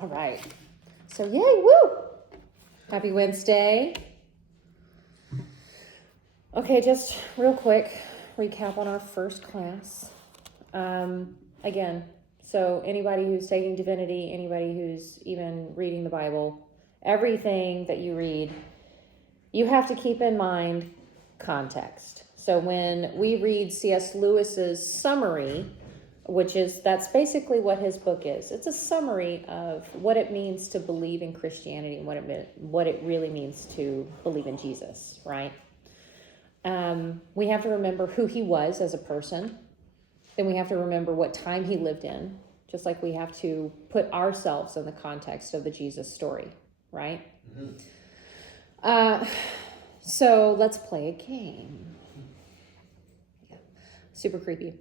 All right. So yay, woo! Happy Wednesday. Okay, just real quick, recap on our first class. Again, so anybody who's taking Divinity, anybody who's even reading the Bible, everything that you read, you have to keep in mind context. So when we read C.S. Lewis's summary, that's basically what his book is. It's a summary of what it means to believe in Christianity and what it really means to believe in Jesus, right? We have to remember who he was as a person. Then we have to remember what time he lived in, just like we have to put ourselves in the context of the Jesus story, right? Mm-hmm. So let's play a game. Yeah. Super creepy.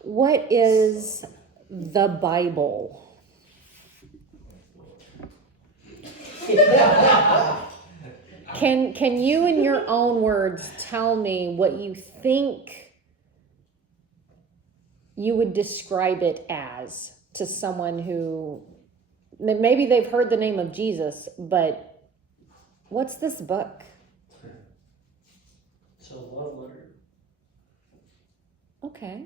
What is the Bible? Can you, in your own words, tell me what you think you would describe it as to someone who maybe they've heard the name of Jesus, but what's this book? It's a love letter. Okay.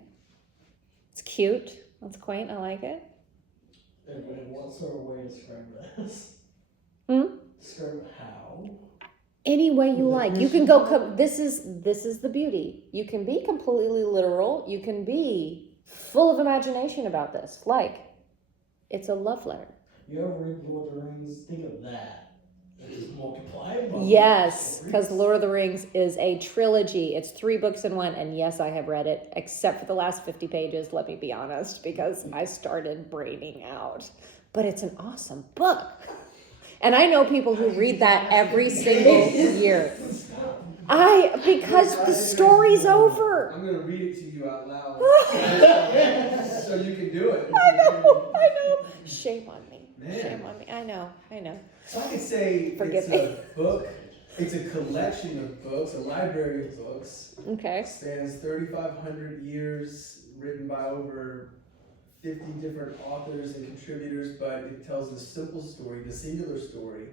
It's cute. That's quaint. I like it. And what sort of way to describe this? Describe how? Any way you like. You can go, this is the beauty. You can be completely literal. You can be full of imagination about this. Like, it's a love letter. You ever read Lord of the Rings? Think of that. Just multiply. Yes, because Lord of the Rings is a trilogy. It's 3 books in one, and yes, I have read it, except for the last 50 pages, let me be honest, because I started braining out. But it's an awesome book. And I know people who read that every single year. Because the story's over. I'm going to read it to you out loud. So you can do it. I know. Shame on me. Man. Shame on me. I know. So I could say a book. It's a collection of books, a library of books. Okay. Spans 3,500 years, written by over 50 different authors and contributors, but it tells the simple story, the singular story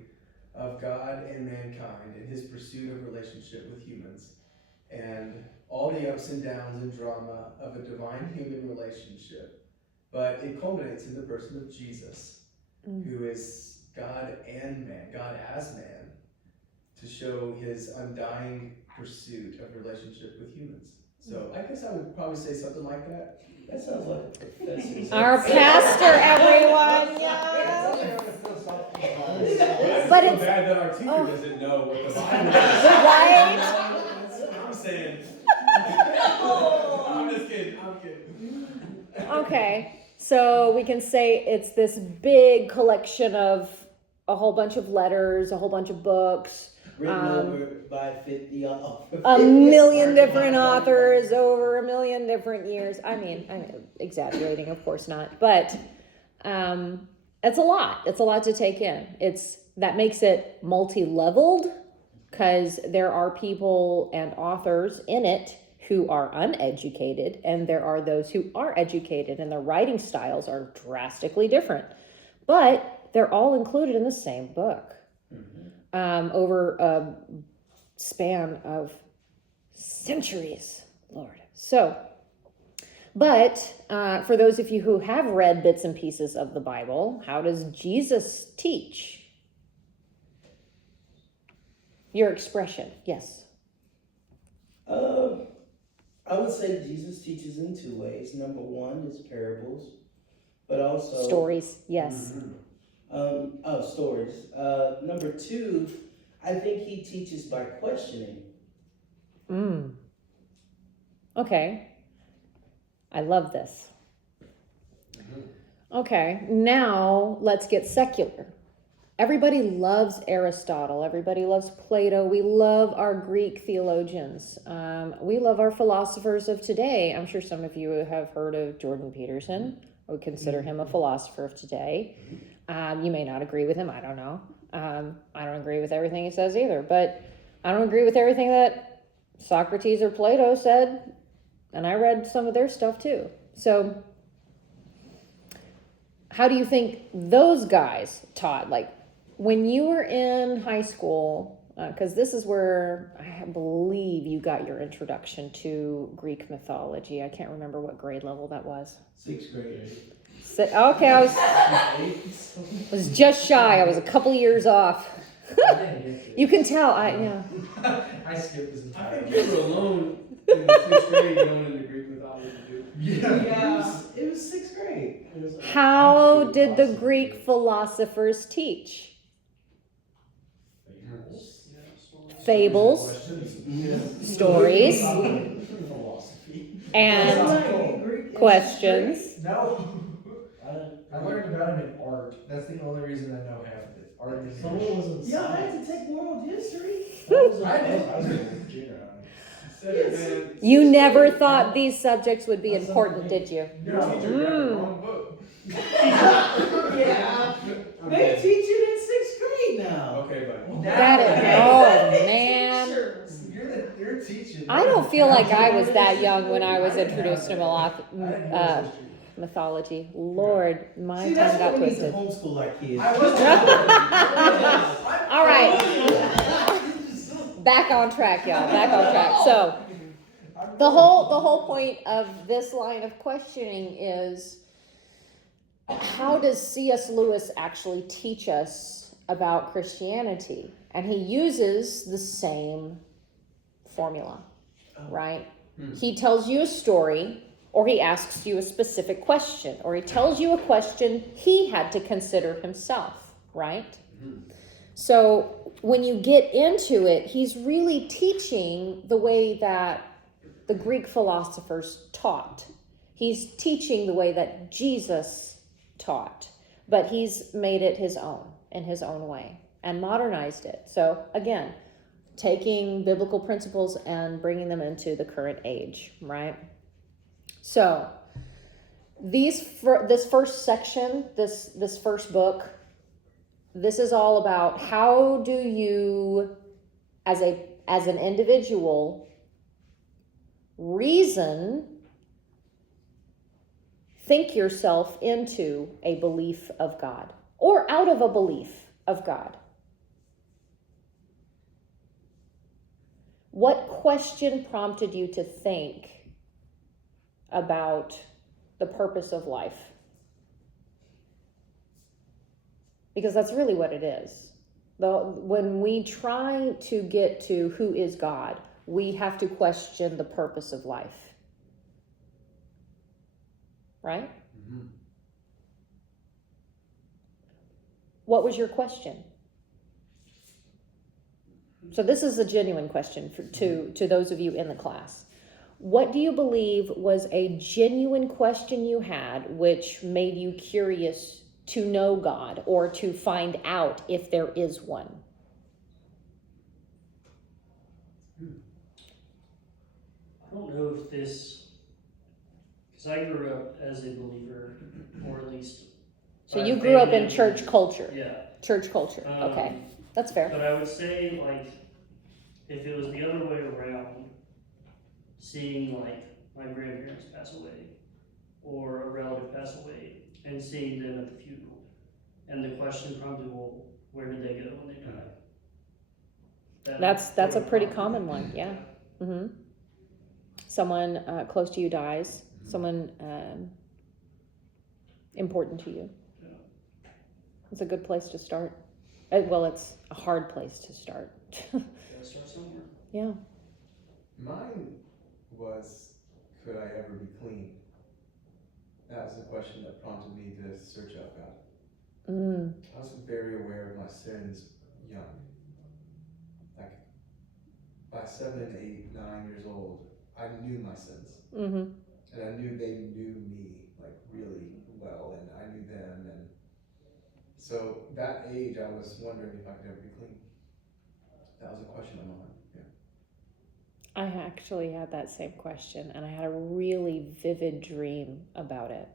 of God and mankind and his pursuit of relationship with humans and all the ups and downs and drama of a divine human relationship. But it culminates in the person of Jesus, who is God and man, God as man, to show his undying pursuit of relationship with humans. So I guess I would probably say something like that. That sounds like a professor. Our pastor, everyone. Yeah. But it's bad that our teacher doesn't know what the Bible is. Right? I'm saying. I'm just kidding. Okay. So we can say it's this big collection of a whole bunch of letters, a whole bunch of books. Written over by 50 authors. A million different authors over a million different years. I mean, I'm exaggerating, of course not. But it's a lot. It's a lot to take in. That makes it multi-leveled because there are people and authors in it who are uneducated, and there are those who are educated, and their writing styles are drastically different. But they're all included in the same book. Over a span of centuries, Lord. So, but for those of you who have read bits and pieces of the Bible, how does Jesus teach? Your expression, yes. I would say Jesus teaches in 2 ways. Number 1 is parables, but also Stories, yes. Stories. Number 2, I think he teaches by questioning. Okay. I love this. Okay, now let's get secular. Everybody loves Aristotle. Everybody loves Plato. We love our Greek theologians. We love our philosophers of today. I'm sure some of you have heard of Jordan Peterson. I would consider him a philosopher of today. You may not agree with him. I don't know. I don't agree with everything he says either. But I don't agree with everything that Socrates or Plato said. And I read some of their stuff too. So how do you think those guys taught? Like when you were in high school, because this is where I believe you got your introduction to Greek mythology. I can't remember what grade level that was. 6th grade. Okay, I was just shy. I was a couple years off. You can tell. I skipped this entire. I think you were alone in the 6th grade going into Greek mythology, dude. Yeah. It was 6th grade. It was like, How did the Greek philosophers teach? Fables, stories, and questions. No. I learned about him in art. That's the only reason I know half of it. Art and someone was in yeah, I had to take world history. You never thought these subjects would be important, did you? Your teacher got the wrong book. Yeah. They teach it in 6th grade now. Okay, buddy. That is, oh man. You're teaching. I don't feel like I was that young when I was introduced to mythology. Lord, my tongue got twisted. Homeschool our kids. All right. Back on track, y'all. Back on track. So the whole point of this line of questioning is, how does C.S. Lewis actually teach us about Christianity? And he uses the same formula, right? He tells you a story, or he asks you a specific question, or he tells you a question he had to consider himself, right? So when you get into it, he's really teaching the way that the Greek philosophers taught. He's teaching the way that Jesus taught, but he's made it his own in his own way and modernized it. So again, taking biblical principles and bringing them into the current age, right? So this first section, this first book, this is all about how do you, as an individual, think yourself into a belief of God or out of a belief of God. What question prompted you to think about the purpose of life? Because that's really what it is. When we try to get to who is God, we have to question the purpose of life. Right? Mm-hmm. What was your question? So this is a genuine question to those of you in the class. What do you believe was a genuine question you had which made you curious to know God or to find out if there is one? I don't know if this, because I grew up as a believer, or at least. So you grew up in church culture. Yeah. Church culture. Okay, that's fair. But I would say, like, if it was the other way around, seeing like my grandparents pass away or a relative pass away and seeing them at the funeral, and the question prompted, well, where did they go when they died? That's a pretty common one. Yeah. Mm-hmm. Someone close to you dies. Someone important to you. Yeah. It's a good place to start. Well, it's a hard place to start. Gotta start somewhere. Yeah. Mine was, could I ever be clean? That was a question that prompted me to search out God. I was very aware of my sins young. Like, by 7, 8, 9 years old, I knew my sins. Mm-hmm. And I knew they knew me, like, really well, and I knew them, and so that age, I was wondering if I could ever be clean. That was a question on my mind, yeah. I actually had that same question, and I had a really vivid dream about it.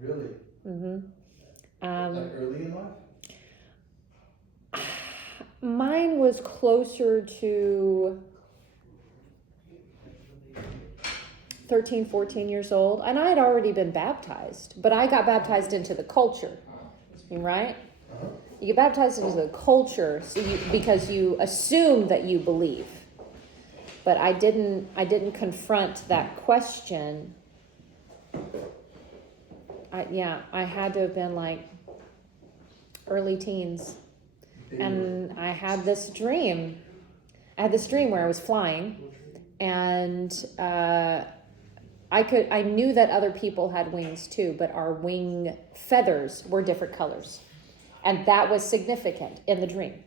Really? Mm-hmm. Like early in life? Mine was closer to 13, 14 years old, and I had already been baptized, but I got baptized into the culture. right? Uh-huh. You get baptized into the culture because you assume that you believe. But I didn't confront that question. I had to have been like early teens. And I had this dream. Where I was flying, and I knew that other people had wings too, but our wing feathers were different colors. And that was significant in the dream.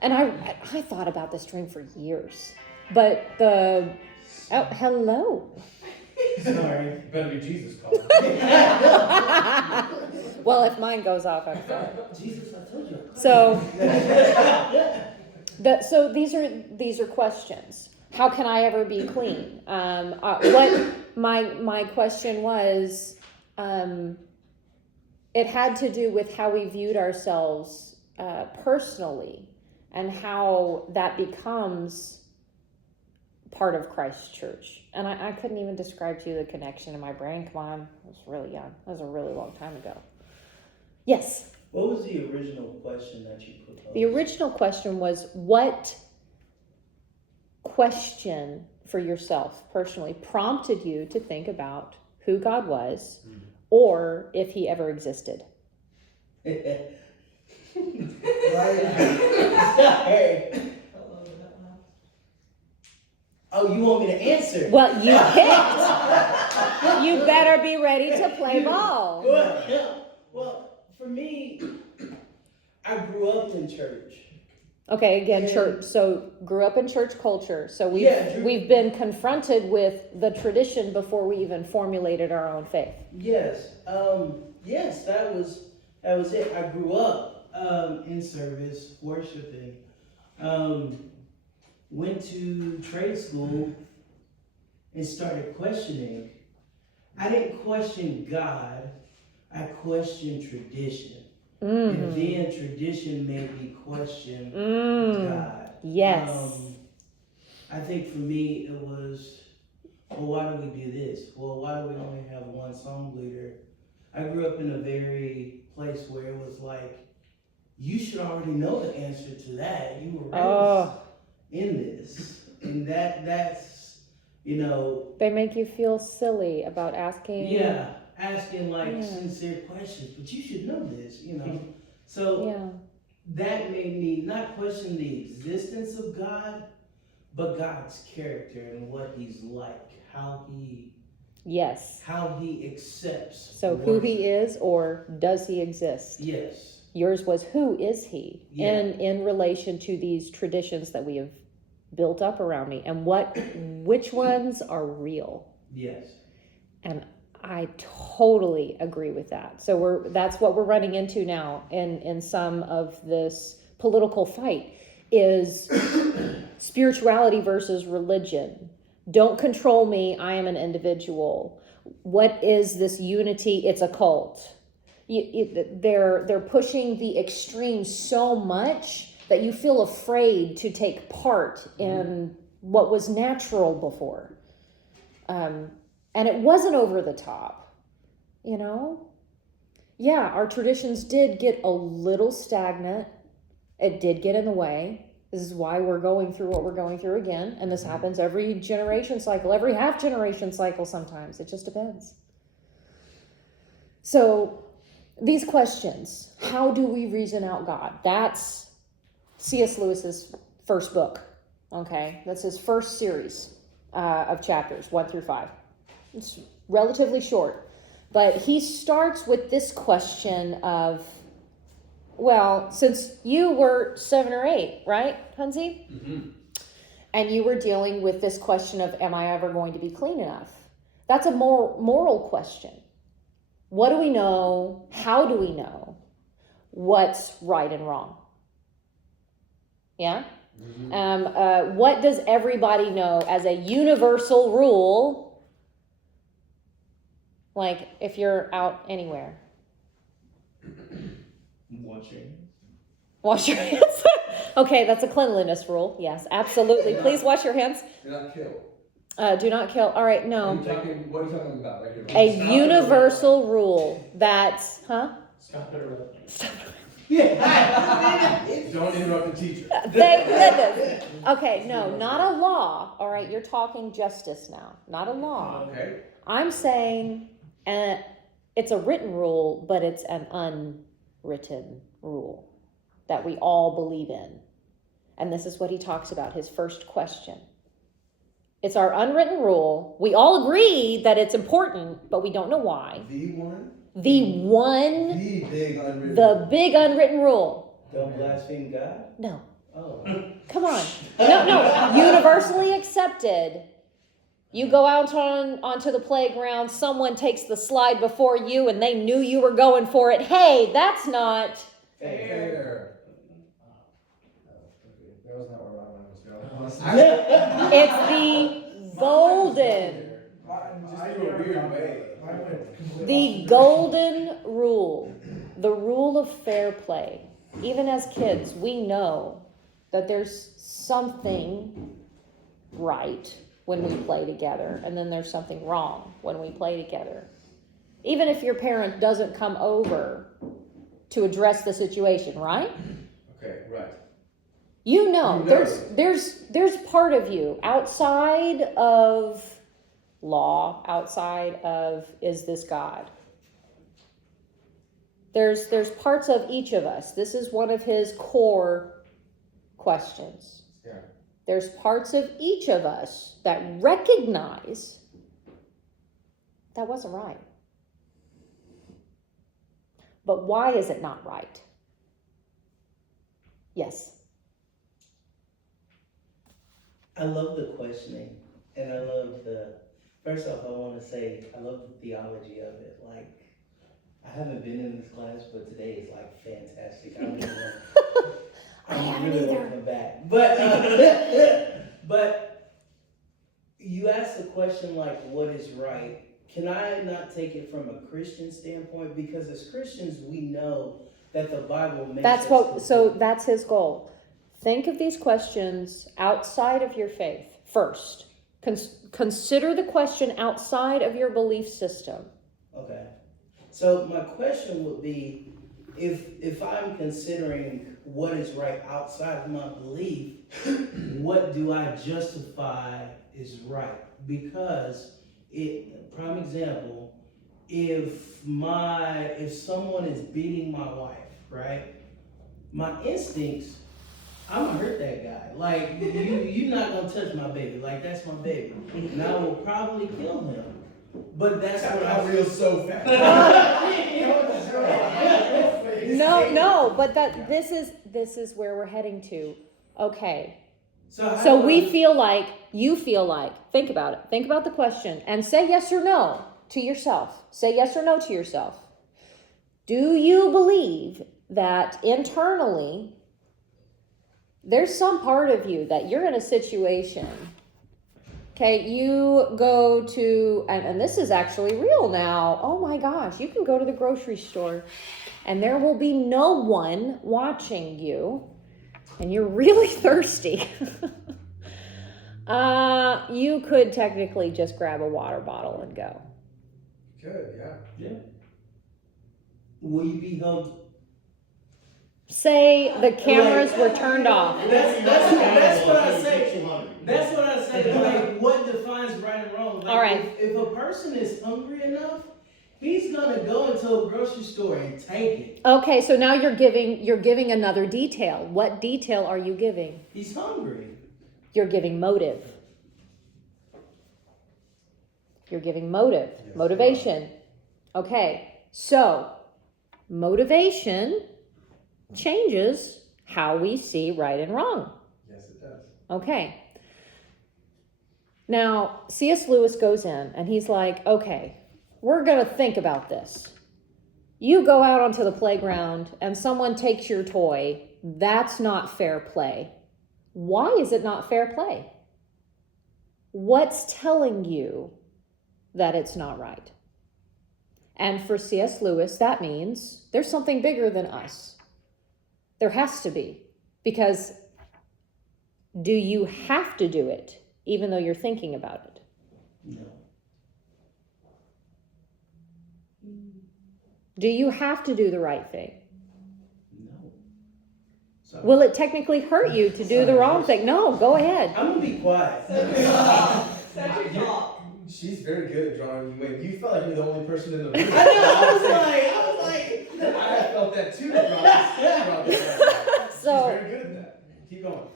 And I thought about this dream for years. But hello. Sorry, better be Jesus calling. Well, if mine goes off, I'm sorry. Jesus, I told you. So, so these are questions. How can I ever be clean? What my question was, it had to do with how we viewed ourselves personally, and how that becomes part of Christ's church. And I couldn't even describe to you the connection in my brain. Come on, I was really young. That was a really long time ago. Yes? What was the original question that you proposed? The original question was, what question for yourself personally prompted you to think about who God was, or if he ever existed? Sorry. Oh, you want me to answer? Well, you picked. You better be ready to play ball. Well, for me, I grew up in church. Okay, again, church. So grew up in church culture. So we've been confronted with the tradition before we even formulated our own faith. Yes. Yes, that was it. I grew up in service, worshiping. Went to trade school and started questioning. I didn't question God. I questioned tradition. Mm-hmm. And then tradition made me question God. Yes. I think for me it was, well, why do we do this? Well, why do we only have one song leader? I grew up in a very place where it was like, you should already know the answer to that. You were raised in this. And that's, They make you feel silly about asking. Yeah, asking sincere questions, but you should know this, So that made me not question the existence of God, but God's character and what he's like, how he accepts. So who he is, or does he exist? Yes. Yours was, who is he in relation to these traditions that we have built up around me, and which ones are real? Yes. And I totally agree with that. So that's what we're running into now in some of this political fight is spirituality versus religion. Don't control me. I am an individual. What is this unity? It's a cult. They're pushing the extreme so much that you feel afraid to take part in what was natural before. And it wasn't over the top, Yeah, our traditions did get a little stagnant. It did get in the way. This is why we're going through what we're going through again. And this happens every generation cycle, every half generation cycle sometimes. It just depends. So these questions, how do we reason out God? That's C.S. Lewis's first book, okay? That's his first series of chapters, 1 through 5. It's relatively short, but he starts with this question of, well, since you were 7 or 8, right, Hunzi? Mm-hmm. And you were dealing with this question of, am I ever going to be clean enough? That's a moral question. What do we know? How do we know what's right and wrong? Yeah? Mm-hmm. What does everybody know as a universal rule? Like, if you're out anywhere. Wash your hands. Okay, that's a cleanliness rule. Yes, absolutely. Please wash your hands. Do not kill. Do not kill. All right, no. What are you talking about right here? A universal rule that's, Stop it or Yeah. Don't interrupt the teacher. Thank goodness. Okay, no, not a law. All right, you're talking justice now, not a law. Okay. I'm saying it's a written rule, but it's an unwritten rule that we all believe in. And this is what he talks about, his first question. It's our unwritten rule. We all agree that it's important, but we don't know why. The one? The one, The big unwritten. the big unwritten rule. Don't blaspheme God? No. Oh. Come on. No. Universally accepted. You go out onto the playground, someone takes the slide before you and they knew you were going for it. Hey, that's not Fair. That was not where my mind was going. it's the golden. Just in a weird way. The golden rule. The rule of fair play. Even as kids, we know that there's something right when we play together, and then there's something wrong when we play together. Even if your parent doesn't come over to address the situation, right? Okay, right. You know, there's part of you outside of law, outside of is this God? There's parts of each of us. This is one of his core questions. Yeah. There's parts of each of us that recognize that wasn't right. But why is it not right? Yes. I love the questioning, and I love first off, I want to say, I love the theology of it. Like, I haven't been in this class, but today is like fantastic. I really want to come back. But you asked the question like, what is right? Can I not take it from a Christian standpoint? Because as Christians, we know that the Bible makes So that's his goal. Think of these questions outside of your faith first. Consider the question outside of your belief system. Okay. So my question would be, if I'm considering what is right outside of my belief, what do I justify is right? Because prime example, if someone is beating my wife, right? My instincts, I'm gonna hurt that guy. Like, you're not gonna touch my baby. Like, that's my baby. And I will probably kill him. But that's what I feel so fast. No, but this is where we're heading to. Okay. So you feel like, think about it. Think about the question and say yes or no to yourself. Say yes or no to yourself. Do you believe that internally there's some part of you that you're in a situation? Okay, you go to, and this is actually real now. Oh my gosh, you can go to the grocery store and there will be no one watching you and you're really thirsty. You could technically just grab a water bottle and go. Good, yeah. Yeah. Will you be held? Say the cameras were turned off. That's what I say. That's what I say. Like, what defines right and wrong? Like, All right. If a person is hungry enough, he's gonna go into a grocery store and take it. Okay, so now you're giving another detail. What detail are you giving? He's hungry. You're giving motive. You're giving motive. Yes. Motivation. Okay, so motivation changes how we see right and wrong. Yes, it does. Okay. Now, C.S. Lewis goes in and he's like, okay, we're going to think about this. You go out onto the playground and someone takes your toy. That's not fair play. Why is it not fair play? What's telling you that it's not right? And for C.S. Lewis, that means there's something bigger than us. There has to be. Because do you have to do it, even though you're thinking about it? No. Do you have to do the right thing? No. Sorry. Will it technically hurt you to do the wrong thing? No, go ahead. I'm gonna be quiet. Such your talk. She's very good at drawing you in. You felt like you're the only person in the room. I know, I was like. I felt that too throughout this. So- She's very good at that. Keep going.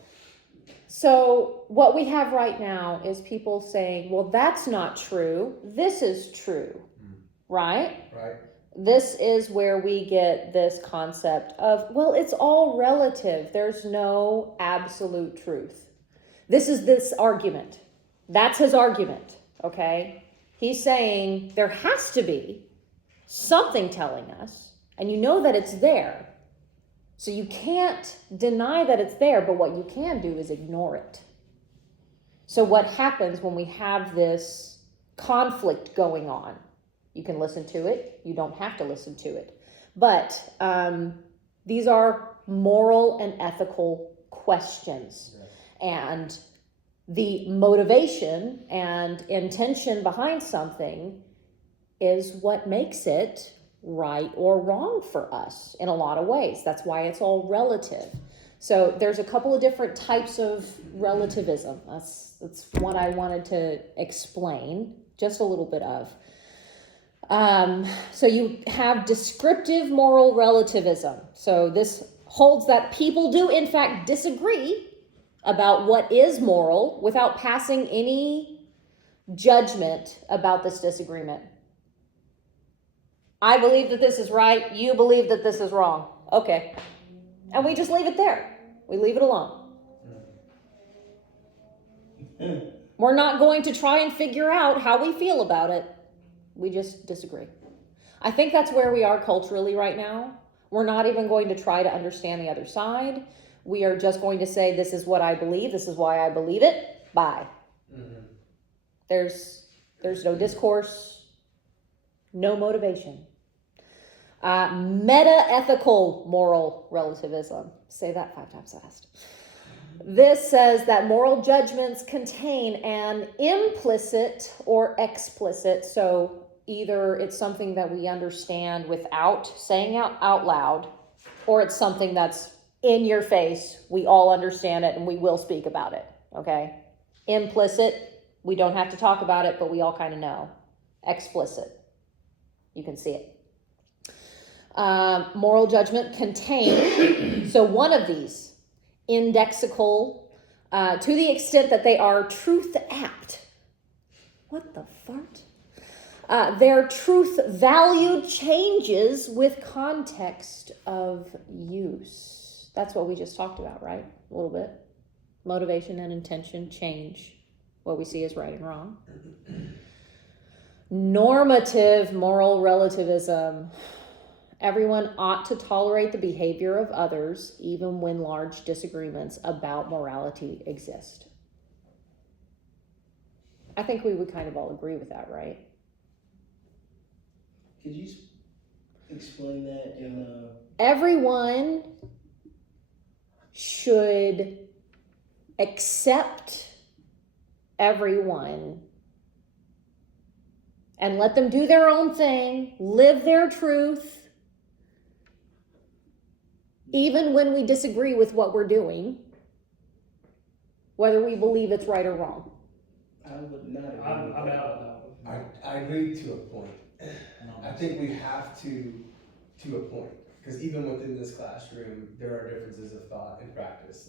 So what we have right now is people saying, well, that's not true. This is true, right? Right. This is where we get this concept of, well, it's all relative. There's no absolute truth. This is this argument. That's his argument, okay? He's saying there has to be something telling us, and you know that it's there. So you can't deny that it's there, but what you can do is ignore it. So what happens when we have this conflict going on? You can listen to it. You don't have to listen to it. But these are moral and ethical questions. And the motivation and intention behind something is what makes it right or wrong for us in a lot of ways. That's why it's all relative. So there's a couple of different types of relativism. That's what I wanted to explain just a little bit of. So you have descriptive moral relativism. So this holds that people do in fact disagree about what is moral without passing any judgment about this disagreement. I believe that this is right. You believe that this is wrong. Okay. And we just leave it there. We leave it alone. We're not going to try and figure out how we feel about it. We just disagree. I think that's where we are culturally right now. We're not even going to try to understand the other side. We are just going to say, this is what I believe. This is why I believe it. Bye. Mm-hmm. There's no discourse, no motivation. Meta-ethical moral relativism. Say that 5 times fast. This says that moral judgments contain an implicit or explicit, so either it's something that we understand without saying out loud, or it's something that's in your face, we all understand it and we will speak about it, okay? Implicit, we don't have to talk about it, but we all kind of know. Explicit, you can see it. Moral judgment contain, so one of these, indexical, to the extent that they are truth apt. What the fart? Their truth value changes with context of use. That's what we just talked about, right? A little bit. Motivation and intention change what we see as right and wrong. Normative moral relativism. Everyone ought to tolerate the behavior of others, even when large disagreements about morality exist. I think we would kind of all agree with that, right? Could you explain that in Everyone should accept everyone and let them do their own thing, live their truth, even when we disagree with what we're doing, whether we believe it's right or wrong. I would not agree. I'm out of that one. I agree to a point. I think we have to a point, because even within this classroom, there are differences of thought and practice.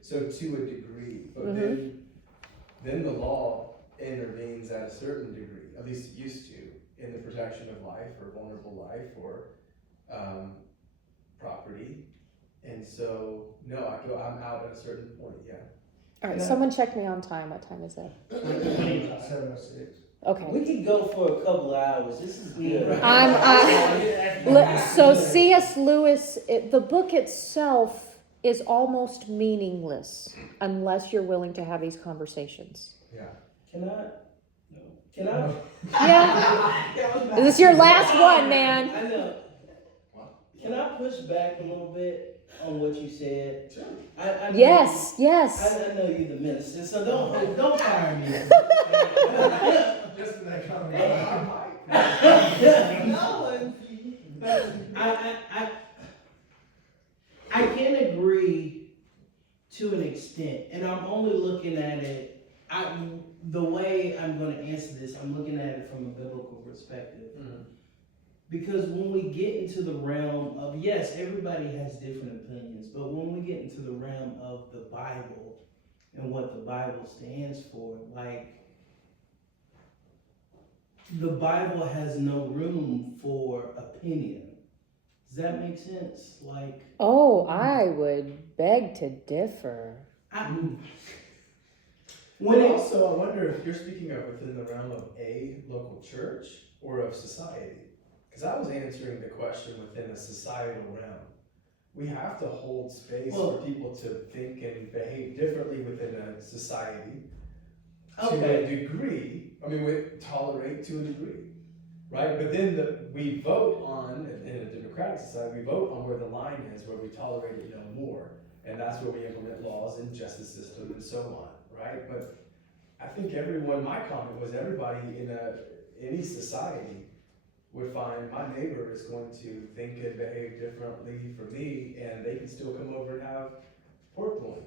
So to a degree, but then the law intervenes at a certain degree, at least it used to, in the protection of life or vulnerable life or property. And so, no, I'm out at a certain point, yeah. All right, someone check me on time. What time is it? 7:06. Okay. We could go for a couple of hours. This is good. So C.S. Lewis, the book itself is almost meaningless unless you're willing to have these conversations. Yeah. Can I? Yeah. This is your last one, man. I know. Can I push back a little bit on what you said? Sure. I know Yes. I know you're the minister, so don't fire me. Just in that comment. No, I can agree to an extent, and I'm only looking at it. The way I'm going to answer this, I'm looking at it from a biblical perspective. Mm-hmm. Because when we get into the realm of, yes, everybody has different opinions, but when we get into the realm of the Bible and what the Bible stands for, like, the Bible has no room for opinion. Does that make sense? Like, Oh, I would beg to differ. Also, I wonder if you're speaking of within the realm of a local church or of society. Because I was answering the question within a societal realm. We have to hold space for people to think and behave differently within a society to a degree. I mean, we tolerate to a degree, right? But then we vote on, in a democratic society, we vote on where the line is, where we tolerate it no more. And that's where we implement laws and justice system and so on, right? But I think my comment was everybody in any society would find my neighbor is going to think and behave differently for me, and they can still come over and have pork loin.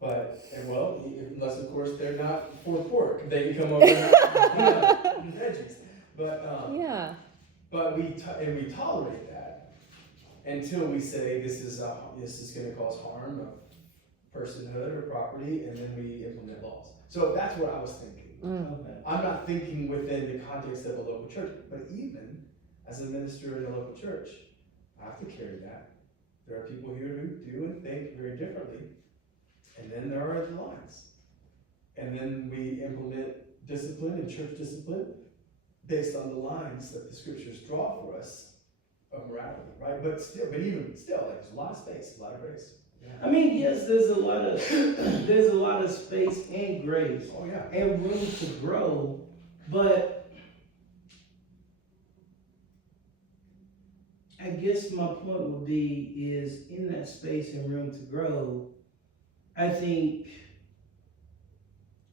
Unless of course they're not for pork, they can come over and have veggies. But we tolerate that until we say this is going to cause harm of personhood or property, and then we implement laws. So that's what I was thinking. Okay. I'm not thinking within the context of a local church, but even as a minister in a local church, I have to carry that. There are people here who do and think very differently, and then there are the lines. And then we implement discipline and church discipline based on the lines that the scriptures draw for us of morality, right? But even still, like, there's a lot of space, a lot of grace. Yeah. I mean, yes, there's a lot of space and grace. Oh yeah. And room to grow, but I guess my point would be is in that space and room to grow, I think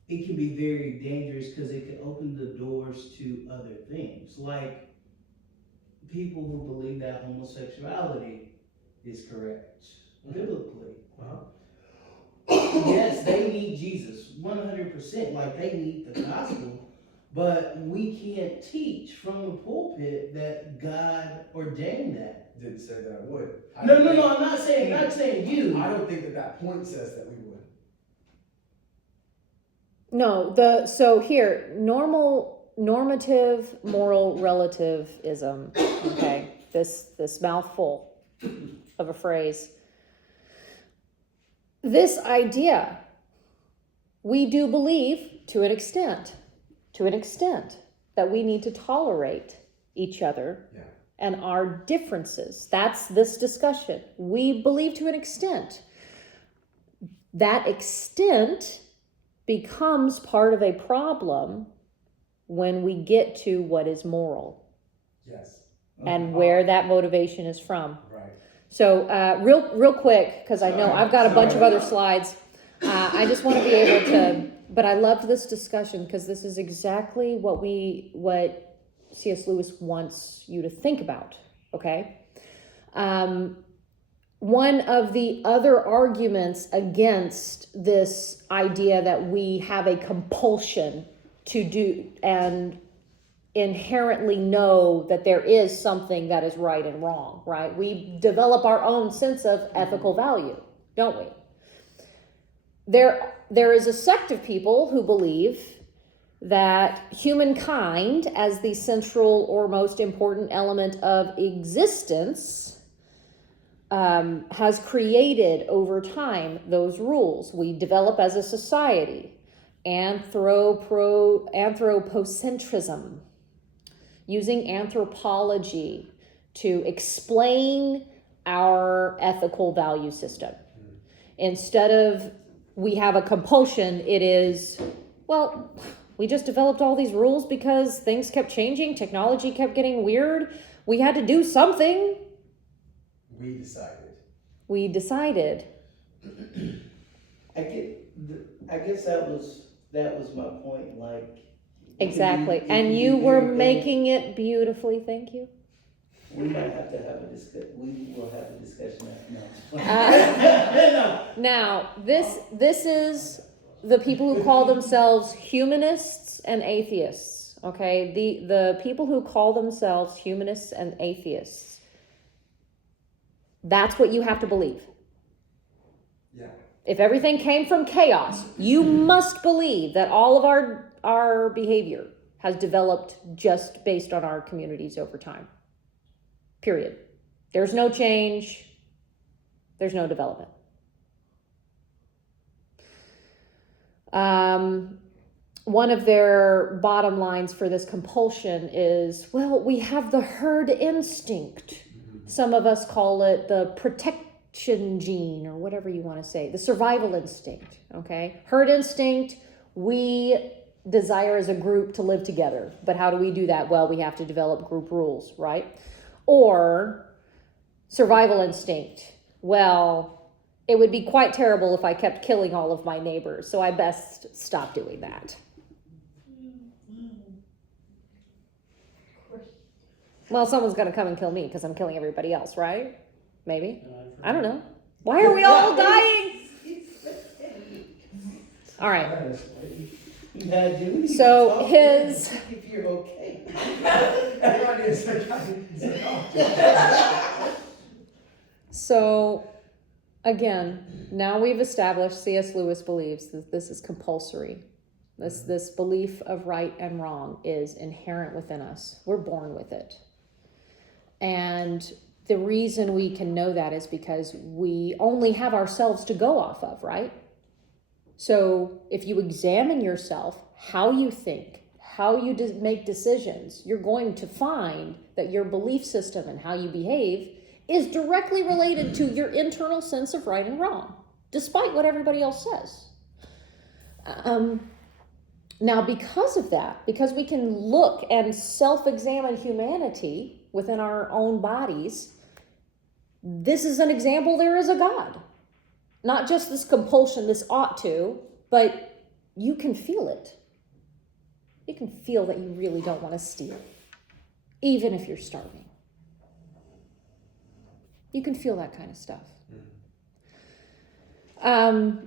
it can be very dangerous because it can open the doors to other things, like people who believe that homosexuality is correct biblically. Yes, they need Jesus 100%, like they need the gospel, but we can't teach from the pulpit that God ordained that. Didn't say that I would. No, I'm not saying you. I don't think that point says that we would. No, so here, normative moral relativism, okay, this mouthful of a phrase. This idea, we do believe to an extent, that we need to tolerate each other and our differences. That's this discussion. We believe to an extent. That extent becomes part of a problem when we get to what is moral. Yes. And where that motivation is from. Right. So real quick, because I know I've got a bunch of other slides. I just want to be able to, but I loved this discussion because this is exactly what C.S. Lewis wants you to think about, okay? One of the other arguments against this idea that we have a compulsion to do and inherently know that there is something that is right and wrong, right? We develop our own sense of ethical value, don't we? There is a sect of people who believe that humankind, as the central or most important element of existence, has created over time those rules. We develop as a society. Anthropocentrism, using anthropology to explain our ethical value system. Instead of we have a compulsion, it is, well, we just developed all these rules because things kept changing, technology kept getting weird, we had to do something. We decided. I guess that was my point, like. Exactly. And you were making it beautifully, thank you. We might have to have a we will have a discussion after now. Now, this is the people who call themselves humanists and atheists, okay? The people who call themselves humanists and atheists, that's what you have to believe. Yeah. If everything came from chaos, you must believe that all of our behavior has developed just based on our communities over time. Period. There's no change. There's no development. One of their bottom lines for this compulsion is, well, we have the herd instinct. Some of us call it the protection gene, or whatever you want to say, the survival instinct, okay? Herd instinct, we desire as a group to live together. But how do we do that? Well, we have to develop group rules, right? Or survival instinct. Well, it would be quite terrible if I kept killing all of my neighbors, so I best stop doing that. Well, someone's going to come and kill me because I'm killing everybody else, right? Maybe. I don't know. Why are we all dying? All right. So his... If you're okay. So, again, now we've established C.S. Lewis believes that this is compulsory. This belief of right and wrong is inherent within us. We're born with it. And the reason we can know that is because we only have ourselves to go off of, right? So if you examine yourself, how you think, how you make decisions, you're going to find that your belief system and how you behave is directly related to your internal sense of right and wrong, despite what everybody else says. Now, because of that, because we can look and self-examine humanity within our own bodies, this is an example there is a God. Not just this compulsion, this ought to, but you can feel it. You can feel that you really don't want to steal, even if you're starving. You can feel that kind of stuff.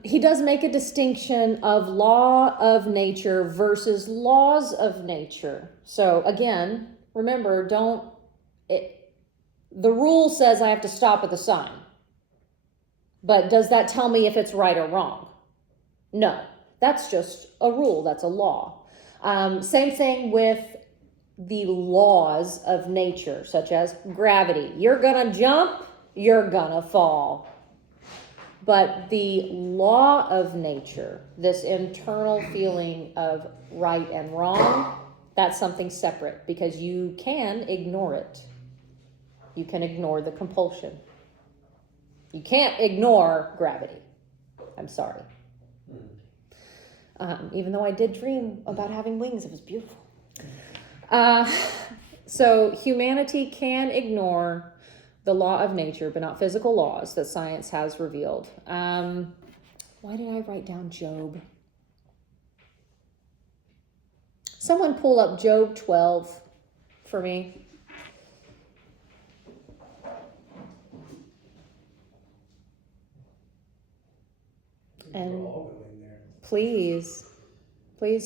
He does make a distinction of law of nature versus laws of nature. So again, remember, the rule says I have to stop at the sign. But does that tell me if it's right or wrong? No, that's just a rule, that's a law. Same thing with the laws of nature, such as gravity. You're gonna jump, you're gonna fall. But the law of nature, this internal feeling of right and wrong, that's something separate because you can ignore it. You can ignore the compulsion. You can't ignore gravity. I'm sorry. Even though I did dream about having wings, it was beautiful. So humanity can ignore the law of nature, but not physical laws that science has revealed. Why did I write down Job? Someone pull up Job 12 for me. And please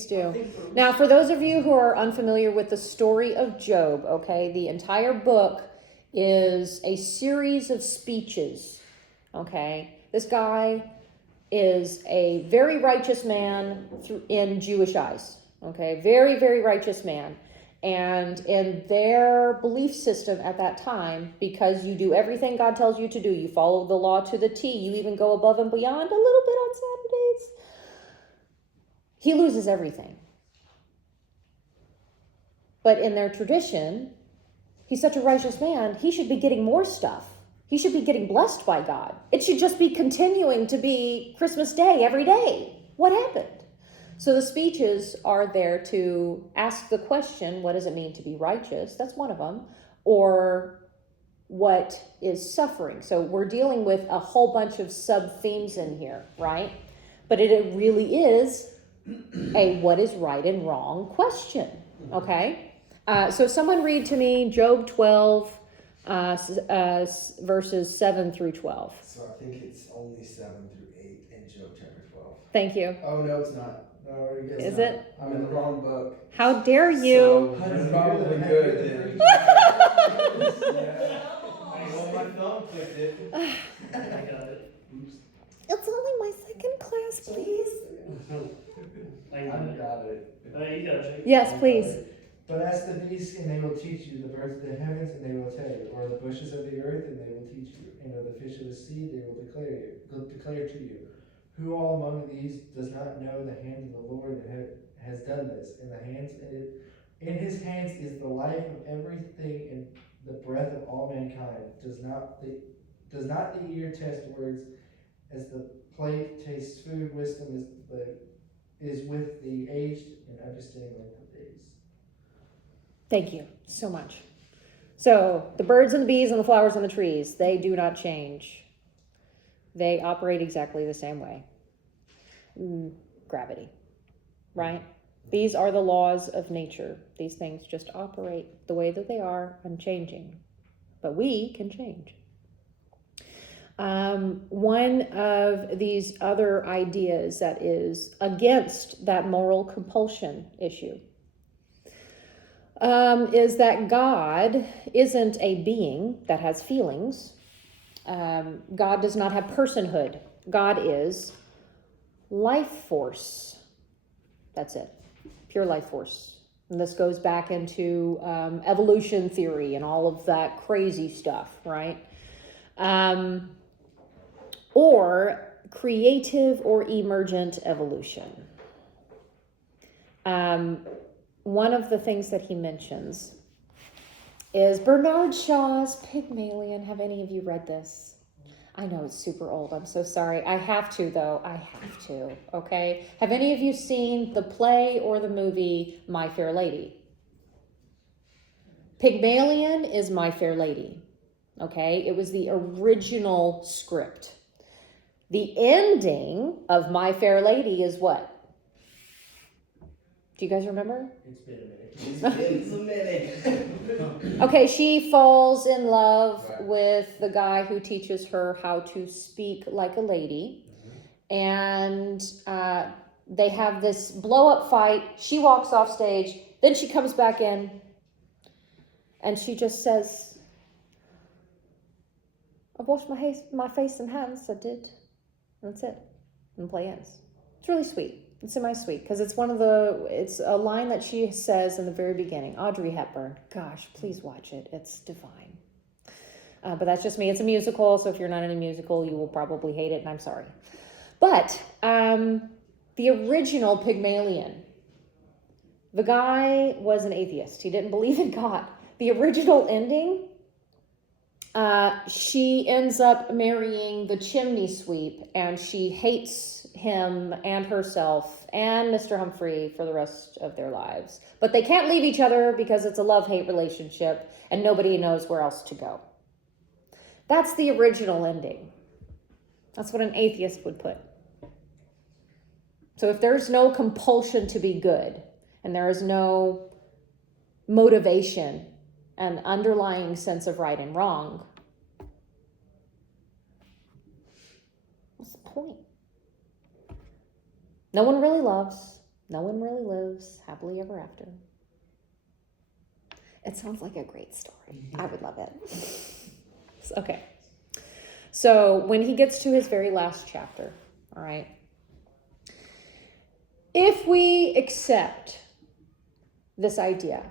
do. Now, for those of you who are unfamiliar with the story of Job, okay, the entire book is a series of speeches, okay? This guy is a very righteous man in Jewish eyes, okay? Very, very righteous man. And in their belief system at that time, because you do everything God tells you to do, you follow the law to the T, you even go above and beyond a little bit on Saturdays, he loses everything. But in their tradition, he's such a righteous man, he should be getting more stuff. He should be getting blessed by God. It should just be continuing to be Christmas Day every day. What happened? So the speeches are there to ask the question, what does it mean to be righteous? That's one of them. Or what is suffering? So we're dealing with a whole bunch of sub-themes in here, right? But it really is a what is right and wrong question, okay? So someone read to me Job 12, verses 7 through 12. So I think it's only 7 through 8 in Job chapter 12. Thank you. Oh, no, it's not. No, it's Is not. it? I'm in the wrong book. How dare you? So you're probably good then. Well, my phone clicked it. I got it. It's only my second class, please. I got it. got it. You got it. Yes, please. But ask the beasts, and they will teach you, the birds of the heavens, and they will tell you, or the bushes of the earth, and they will teach you, and of the fish of the sea, they will declare to you. Who all among these does not know the hand of the Lord that has done this? In his hands is the life of everything, and the breath of all mankind. Does not the ear test words, as the plate tastes food? Wisdom is with the aged, and understanding length of days. Thank you so much. So, the birds and the bees and the flowers and the trees, they do not change. They operate exactly the same way. Gravity, right? These are the laws of nature. These things just operate the way that they are, unchanging. But we can change. One of these other ideas that is against that moral compulsion issue is that God isn't a being that has feelings. God does not have personhood. God is life force. That's it. Pure life force. And this goes back into evolution theory and all of that crazy stuff, right? Or creative or emergent evolution. One of the things that he mentions is Bernard Shaw's Pygmalion. Have any of you read this? I know it's super old. I'm so sorry. I have to, though. I have to, okay? Have any of you seen the play or the movie My Fair Lady? Pygmalion is My Fair Lady, okay? It was the original script. The ending of My Fair Lady is what? Do you guys remember? It's been a minute. It's a minute. Okay, she falls in love with the guy who teaches her how to speak like a lady. And they have this blow-up fight. She walks off stage. Then she comes back in. And she just says, I've washed my face and hands. I did. And that's it. And the play ends. It's really sweet. It's semi-sweet because it's a line that she says in the very beginning. Audrey Hepburn. Gosh, please watch it. It's divine. But that's just me. It's a musical, so if you're not in a musical, you will probably hate it, and I'm sorry. But the original Pygmalion, the guy was an atheist. He didn't believe in God. The original ending, she ends up marrying the chimney sweep, and she hates him and herself and Mr. Humphrey for the rest of their lives. But they can't leave each other because it's a love-hate relationship, and nobody knows where else to go. That's the original ending. That's what an atheist would put. So if there's no compulsion to be good, and there is no motivation and underlying sense of right and wrong, what's the point? No one really loves. No one really lives happily ever after. It sounds like a great story. I would love it. Okay. So when he gets to his very last chapter, all right, if we accept this idea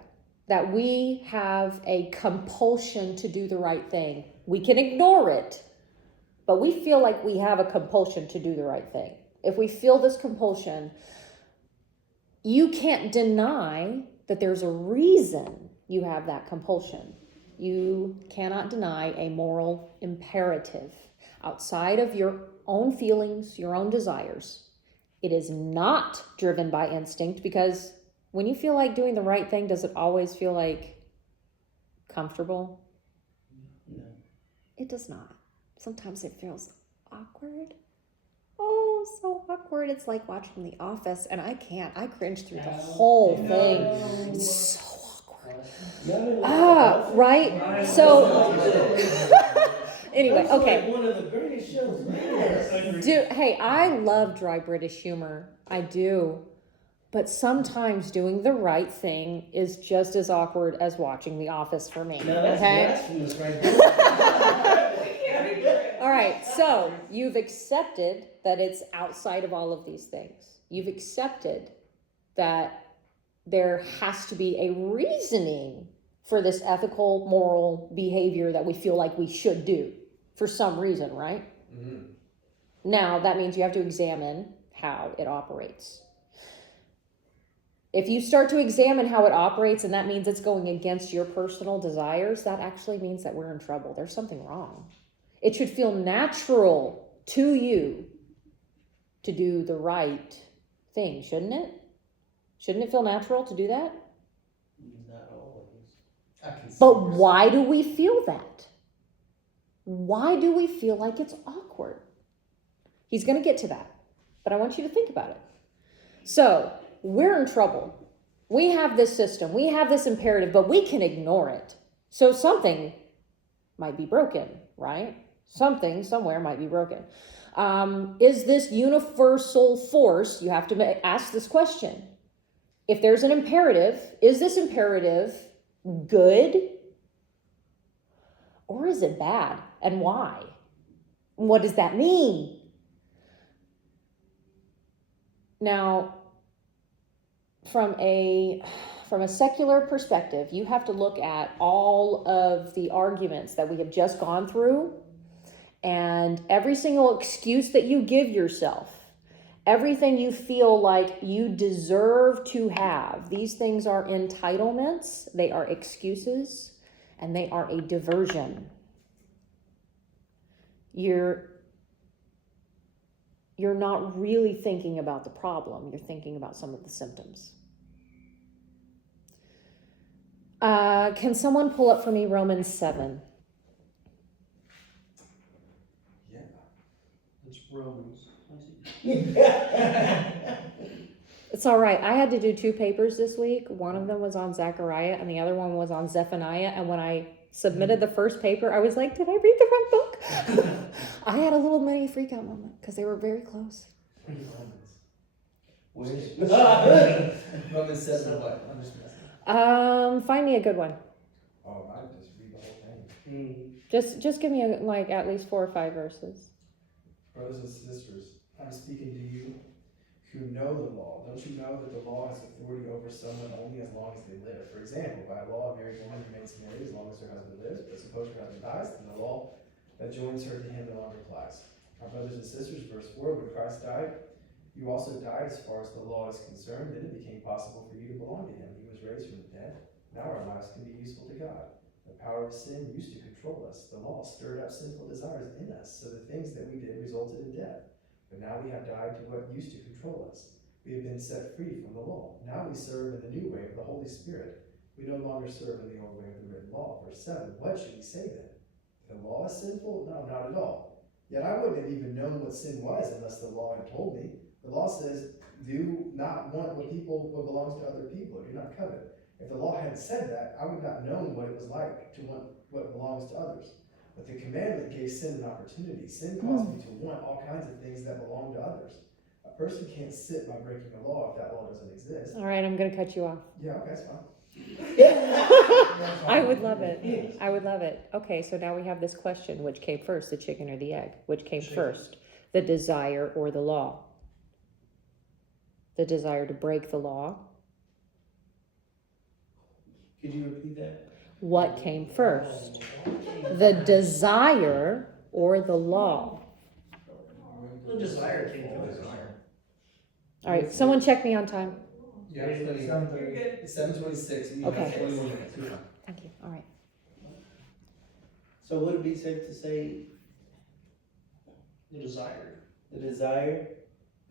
that we have a compulsion to do the right thing, we can ignore it, but we feel like we have a compulsion to do the right thing. If we feel this compulsion, you can't deny that there's a reason you have that compulsion. You cannot deny a moral imperative outside of your own feelings, your own desires. It is not driven by instinct, because when you feel like doing the right thing, does it always feel like comfortable? No. It does not. Sometimes it feels awkward. Oh, so awkward. It's like watching The Office, and I can't. I cringe through the whole thing. It's so awkward. Right? So, anyway, That's okay. like one of the greatest shows. Yes. Hey, I love dry British humor. I do. But sometimes doing the right thing is just as awkward as watching The Office for me. Now that's Okay? blasphemous right there. All right, so you've accepted that it's outside of all of these things. You've accepted that there has to be a reasoning for this ethical, moral behavior that we feel like we should do for some reason, right? Mm-hmm. Now, that means you have to examine how it operates. If you start to examine how it operates and that means it's going against your personal desires, that actually means that we're in trouble. There's something wrong. It should feel natural to you to do the right thing, shouldn't it? Shouldn't it feel natural to do that? Not always. But why do we feel that? Why do we feel like it's awkward? He's going to get to that, but I want you to think about it. So, we're in trouble. We have this system, we have this imperative, but we can ignore it. So something might be broken, right? Something somewhere might be broken. Is this universal force? You have to ask this question. If there's an imperative, is this imperative good? Or is it bad? And why? What does that mean? Now, from a secular perspective, you have to look at all of the arguments that we have just gone through and every single excuse that you give yourself, everything you feel like you deserve to have. These things are entitlements, they are excuses, and they are a diversion. You're not really thinking about the problem. You're thinking about some of the symptoms. Can someone pull up for me Romans 7? Yeah. It's Romans. It's all right. I had to do 2 papers this week. One of them was on Zechariah and the other one was on Zephaniah. And when I submitted the first paper, I was like, did I read the right book? I had a little mini freak out moment because they were very close. Romans 7 what? I'm just messing. Find me a good one. Oh, I just read the whole thing. Just give me at least 4 or 5 verses. Brothers and sisters, I'm speaking to you who know the law. Don't you know that the law has authority over someone only as long as they live? For example, by law, a married woman remains married as long as her husband lives, but suppose her husband dies, then the law that joins her to him no longer applies. My brothers and sisters, verse 4, when Christ died, you also died as far as the law is concerned. Then it became possible for you to belong to him. He was raised from the dead. Now our lives can be useful to God. The power of sin used to control us. The law stirred up sinful desires in us, so the things that we did resulted in death. But now we have died to what used to control us. We have been set free from the law. Now we serve in the new way of the Holy Spirit. We no longer serve in the old way of the written law. Verse 7, what should we say then? The law is sinful? No, not at all. Yet I wouldn't have even known what sin was unless the law had told me. The law says, do not want what belongs to other people, or do not covet. If the law hadn't said that, I would not have known what it was like to want what belongs to others. But the commandment gave sin an opportunity. Sin caused me to want all kinds of things that belong to others. A person can't sin by breaking a law if that law doesn't exist. All right, I'm going to cut you off. Yeah, okay, that's fine. I would love it. I would love it. Okay, so now we have this question. Which came first, the chicken or the egg? Which came first, the desire or the law? The desire to break the law. Could you repeat that? What came first? The desire or the law? The desire came from All right, someone check me on time. Yeah, You're good. it's 7:26. We Okay. have 21 minutes. We're fine. Thank you. All right. So would it be safe to say the desire. the desire?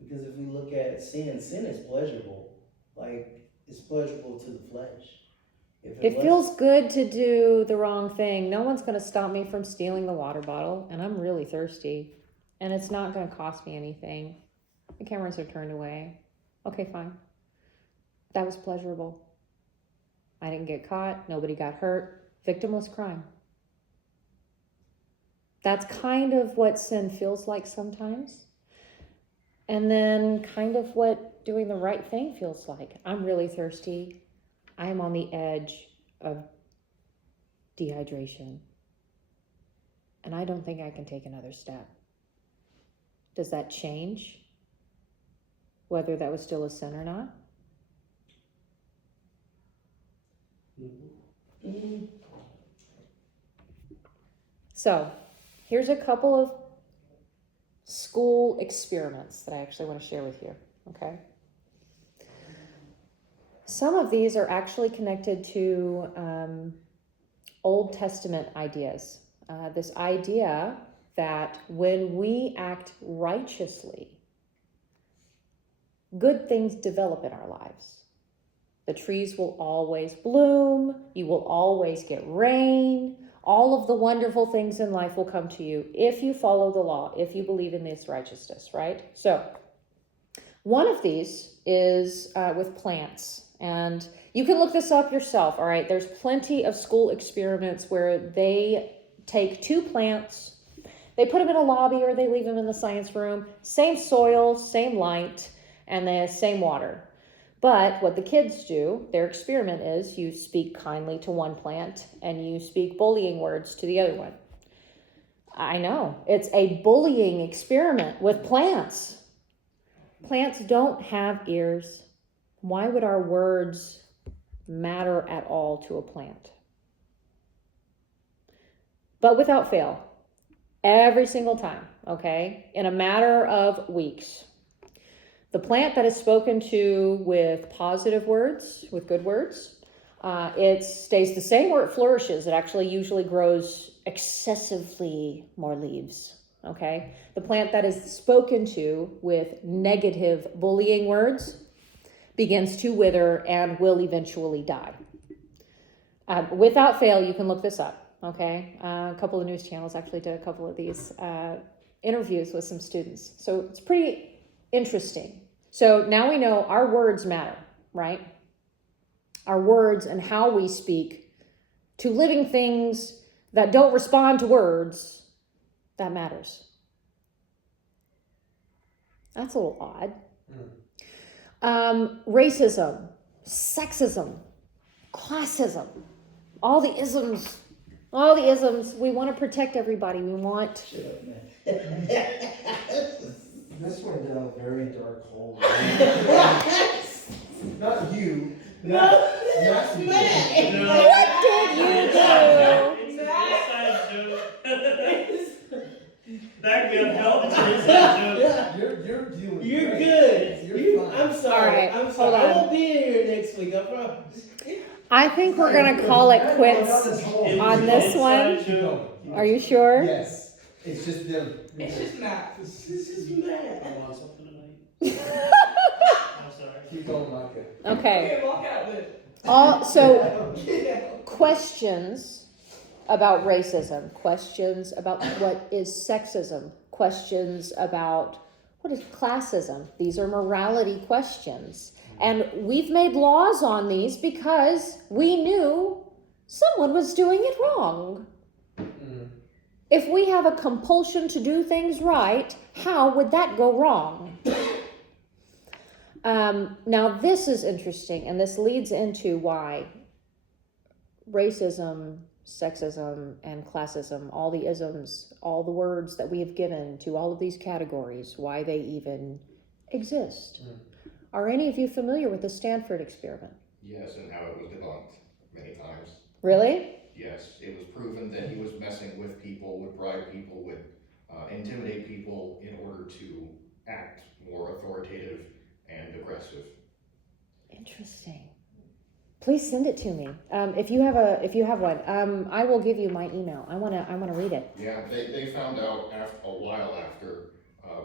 Because if we look at sin is pleasurable. Like, it's pleasurable to the flesh. If It was- feels good to do the wrong thing. No one's going to stop me from stealing the water bottle, and I'm really thirsty. And it's not going to cost me anything. The cameras are turned away. Okay, fine. That was pleasurable. I didn't get caught. Nobody got hurt. Victimless crime. That's kind of what sin feels like sometimes. And then kind of what doing the right thing feels like. I'm really thirsty. I'm on the edge of dehydration. And I don't think I can take another step. Does that change whether that was still a sin or not? Mm-hmm. So, here's a couple of school experiments that I actually want to share with you, okay? Some of these are actually connected to Old Testament ideas. This idea that when we act righteously, good things develop in our lives. The trees will always bloom. You will always get rain. All of the wonderful things in life will come to you if you follow the law, if you believe in this righteousness, right? So, one of these is with plants. And you can look this up yourself, all right? There's plenty of school experiments where they take two plants, they put them in a lobby or they leave them in the science room, same soil, same light, and the same water. But what the kids do, their experiment is you speak kindly to one plant and you speak bullying words to the other one. I know, it's a bullying experiment with plants. Plants don't have ears. Why would our words matter at all to a plant? But without fail, every single time, okay, in a matter of weeks, the plant that is spoken to with positive words, with good words, it stays the same or it flourishes. It actually usually grows excessively more leaves, okay? The plant that is spoken to with negative bullying words begins to wither and will eventually die. Without fail, you can look this up, okay? A couple of news channels actually did a couple of these interviews with some students. So it's pretty interesting. So now we know our words matter, right? Our words and how we speak to living things that don't respond to words, that matters. That's a little odd. Racism, sexism, classism, all the isms. We want to protect everybody. We want... This went down a very dark hole. Not you. No, Not you. man. What did you do? It's an inside joke. Back me up, help. It's an inside joke. You're doing You're great. good. You're fine. I'm sorry. All right, I'm sorry. hold on. I won't be here next week. I promise. I think we're going to call it quits on this one. Keep going. Are you sure? Yes. It's just them. It's just math. This is mad. I want something tonight. I'm sorry. Keep going, Micah. Okay. Okay, walk out then. So Get out. questions about racism, questions about what is sexism, questions about what is classism. These are morality questions. And we've made laws on these because we knew someone was doing it wrong. If we have a compulsion to do things right, how would that go wrong? Now, this is interesting, and this leads into why racism, sexism, and classism, all the isms, all the words that we have given to all of these categories, why they even exist. Are any of you familiar with the Stanford experiment? Yes, and how it was debunked many times. Really? Yes, it was proven that he was messing with people, would bribe people, would intimidate people in order to act more authoritative and aggressive. Interesting. Please send it to me. If you have one, I will give you my email. I wanna read it. Yeah, they found out a while after,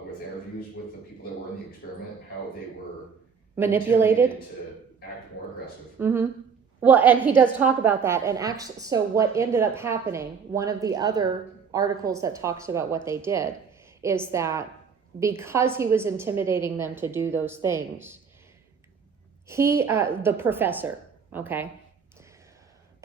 with interviews with the people that were in the experiment, how they were Manipulated. intimidated to act more aggressive. Mm-hmm. Well, and he does talk about that. And actually, so what ended up happening, one of the other articles that talks about what they did, is that because he was intimidating them to do those things, the professor, okay,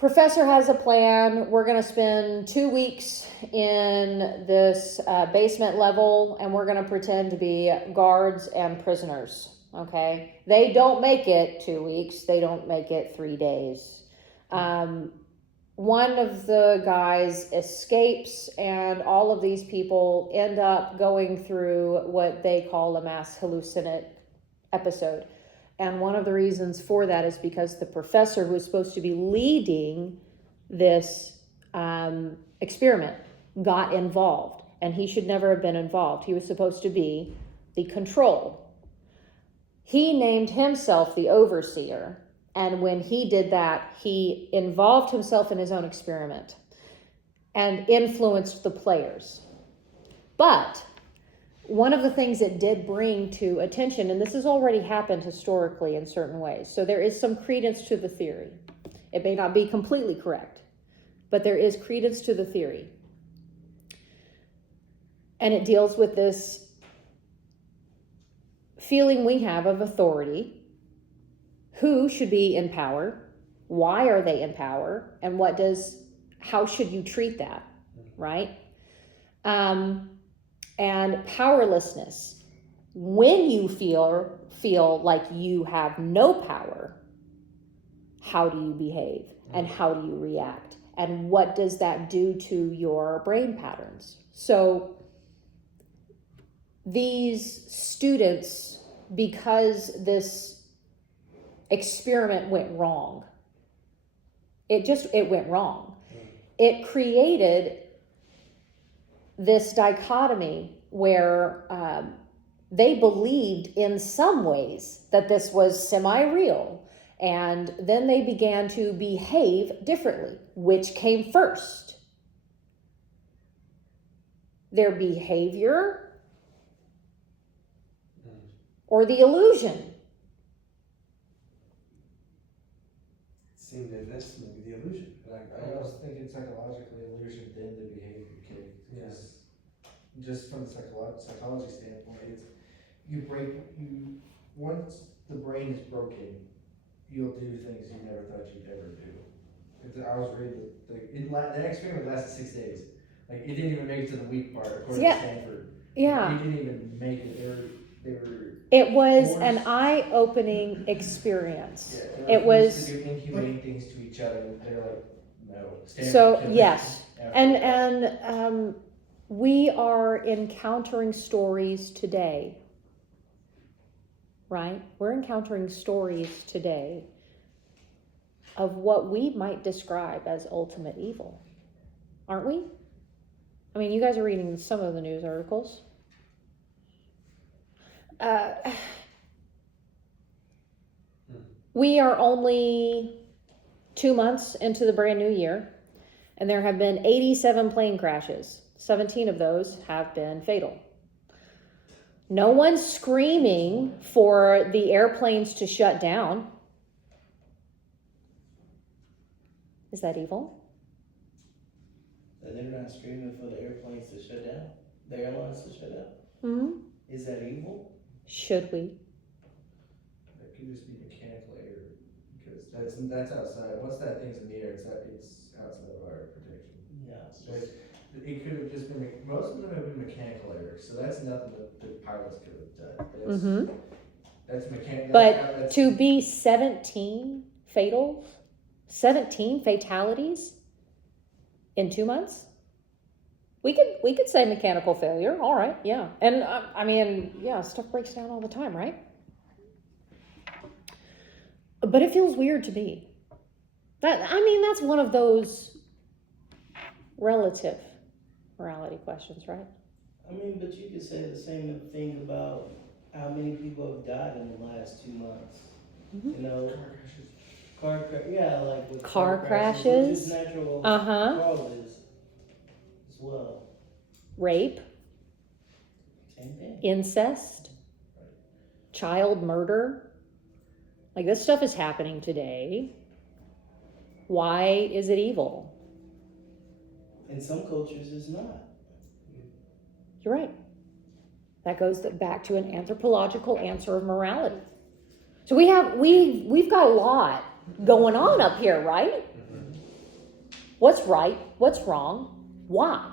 professor has a plan. We're going to spend 2 weeks in this basement level, and we're going to pretend to be guards and prisoners. Okay? They don't make it 2 weeks. They don't make it 3 days. One of the guys escapes, and all of these people end up going through what they call a mass hallucinate episode. And one of the reasons for that is because the professor who was supposed to be leading this experiment got involved, and he should never have been involved. He was supposed to be the control. He named himself the overseer, and when he did that, he involved himself in his own experiment and influenced the players. But one of the things it did bring to attention, and this has already happened historically in certain ways, so there is some credence to the theory. It may not be completely correct, but there is credence to the theory. And it deals with this feeling we have of authority. Who should be in power? Why are they in power? And how should you treat that, right? And powerlessness. When you feel like you have no power, how do you behave? And how do you react? And what does that do to your brain patterns? So these students, because this experiment went wrong, it went wrong. It created this dichotomy where they believed in some ways that this was semi-real, and then they began to behave differently. Which came first? Their behavior or the illusion? Seemed that that's maybe the illusion. I was thinking psychologically illusion then the behavior kid. Because just from the psychology standpoint, it's once the brain is broken, you'll do things you never thought you'd ever do. I was reading that experiment lasted 6 days. Like, it didn't even make it to the week part according to Stanford. Yeah. It didn't even make it. It was an eye-opening experience. They were It was forced to do inhumane things to each other. They're like, no. Stanford so killed yes, them. and we are encountering stories today, right? We're encountering stories today of what we might describe as ultimate evil, aren't we? I mean, you guys are reading some of the news articles. We are only 2 months into the brand new year, and there have been 87 plane crashes. 17 of those have been fatal. No one's screaming for the airplanes to shut down. Is that evil? And they're not screaming for the airplanes to shut down, the airlines to shut down. Mm-hmm. Is that evil? Should we? It could just be mechanical error, because that's outside. Once that thing's in the air, it's outside of our protection. Yeah. It could have just been, most of them have been mechanical errors, so that's nothing that the pilots could have done. Mm-hmm. That's mechanical. But to be 17 fatals, 17 fatalities in 2 months? We could say mechanical failure. All right, yeah. And I mean, yeah, stuff breaks down all the time, right? But it feels weird to me. That's one of those relative morality questions, right? I mean, but you could say the same thing about how many people have died in the last 2 months. Mm-hmm. You know, like with Car which crashes. is natural Uh-huh. causes as well. Rape, Same thing. incest, child murder. Like, this stuff is happening today. Why is it evil? In some cultures, it's not. You're right. That goes back to an anthropological answer of morality. So we've got a lot going on up here, right? What's right? What's wrong? Why?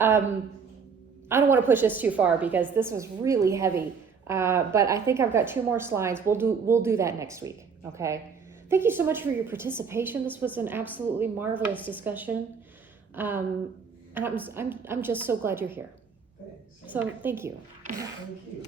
I don't want to push us too far because this was really heavy. But I think I've got 2 more slides. We'll do that next week. Okay. Thank you so much for your participation. This was an absolutely marvelous discussion. And I'm just so glad you're here. Thanks. So thank you. Thank you.